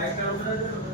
Light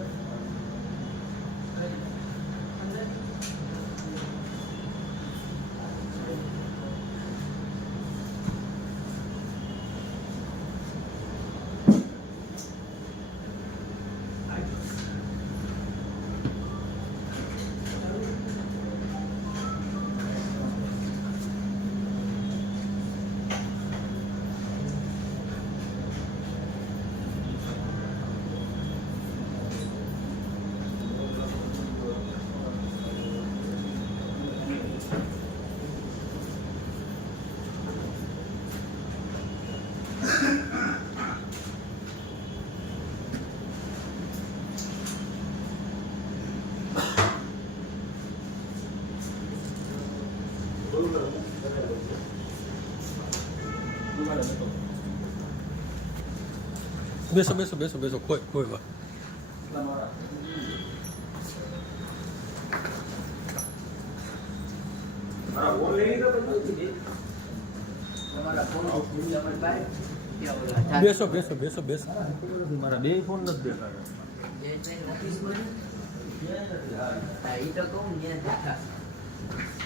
બેસો બેસો બેસો બેસો કોઈ કોઈ વાત બેસો બેસો બેસો બેસો મારા બે ફોન નથી દેખાતા બધી લાઈટ અંદર કરવાની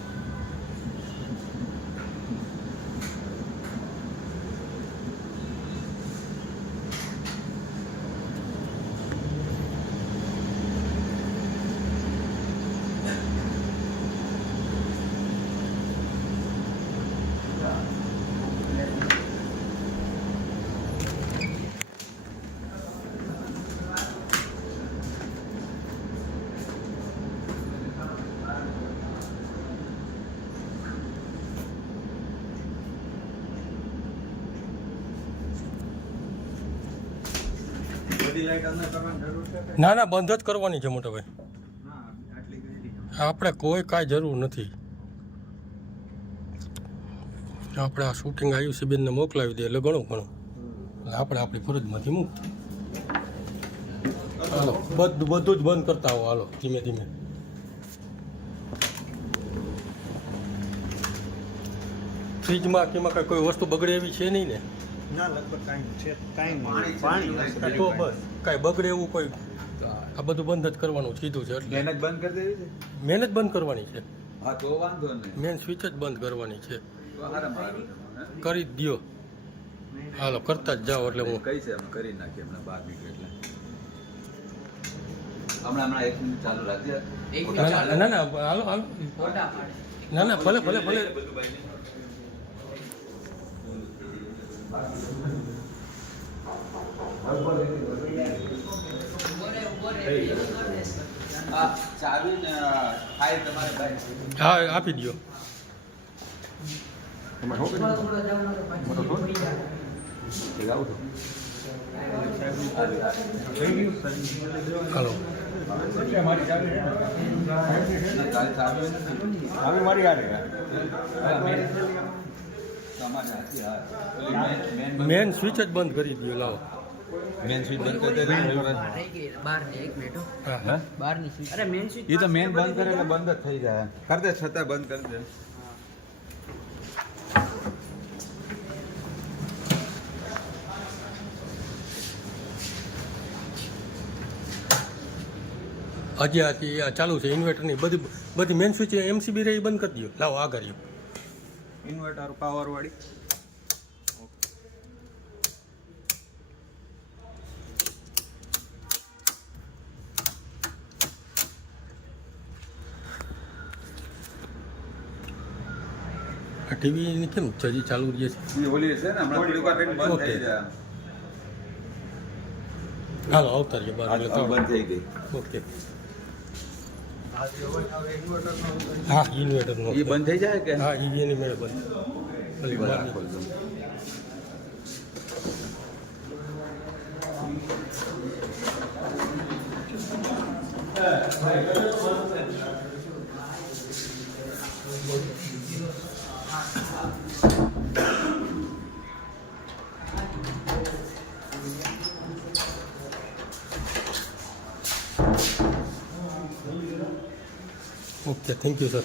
ના ના બંધ જ કરવાની છે મોટા ભાઈ ના આટલી કરી આપણે કોઈ કાંઈ જરૂર નથી. આપણે આ શૂટિંગ આવ્યું છે બેનને મોકલાવી દે એટલે ઘણું ઘણું આપણે આપણી ફરજમાંથી મુક્ત હાલો બધું બધું જ બંધ કરતા હો હાલો ધીમે ધીમે. ફ્રીજમાં કે એમાં કાંઈ કોઈ વસ્તુ બગડે એવી છે નહીં ને? ના લગભગ કાંઈ છે પાણી તો બસ. બગડે એવું કોઈ આ બધું બંધ જ કરવાનું કીધું છે એટલે. મહેનત બંધ કરી દેવી છે? મહેનત બંધ કરવાની છે. હા તો વાંધો નહીં. મેન સ્વિચ જ બંધ કરવાની છે. કરી જ દ્યો. હાલો કરતા જ જાઓ એટલે હું કઈ છે અમે કરી નાખીએ હમણાં બાર મિનિટ એટલે. હમણાં હમણાં એક મિનિટ ચાલુ રાખજે. ના ના, ના ના હાલો હાલો. ના ના ભલે ભલે ભલે. બધું બાઈને. હા ચાવી ને ફાઇલ તમારે ભાઈ હા આપી દો હાલો મારી હા, મેન. સ્વિચ જ બંધ કરી દ્યો લાવો. મેન સ્વિચ બંધ કરી દે હા. હા એ તો મેન બંધ કરે એટલે બંધ જ થઈ જાય. કરી દે છતાં બંધ કરી દે. હજી આ આ ચાલુ છે ઇન્વર્ટરની બધી બધી મેન સ્વિચ એમસીબી રહી બંધ કરી દો લાવો આગળ રહ્યો. ઇન્વર્ટર પાવર વાળી આ ટીવી કેમ હજી ચાલુ રહે છે એ ઓલી છે ને હમણાં થોડીક વાર બંધ થઈ જાય. હાલો આવતા રહીએ બંધ થઈ ગઈ. ઓકે. હા ઇન્વર્ટરનો એ બંધ થઈ જાય કે? હા એ એની મેળે બંધ. ખોલજો Thank you, sir.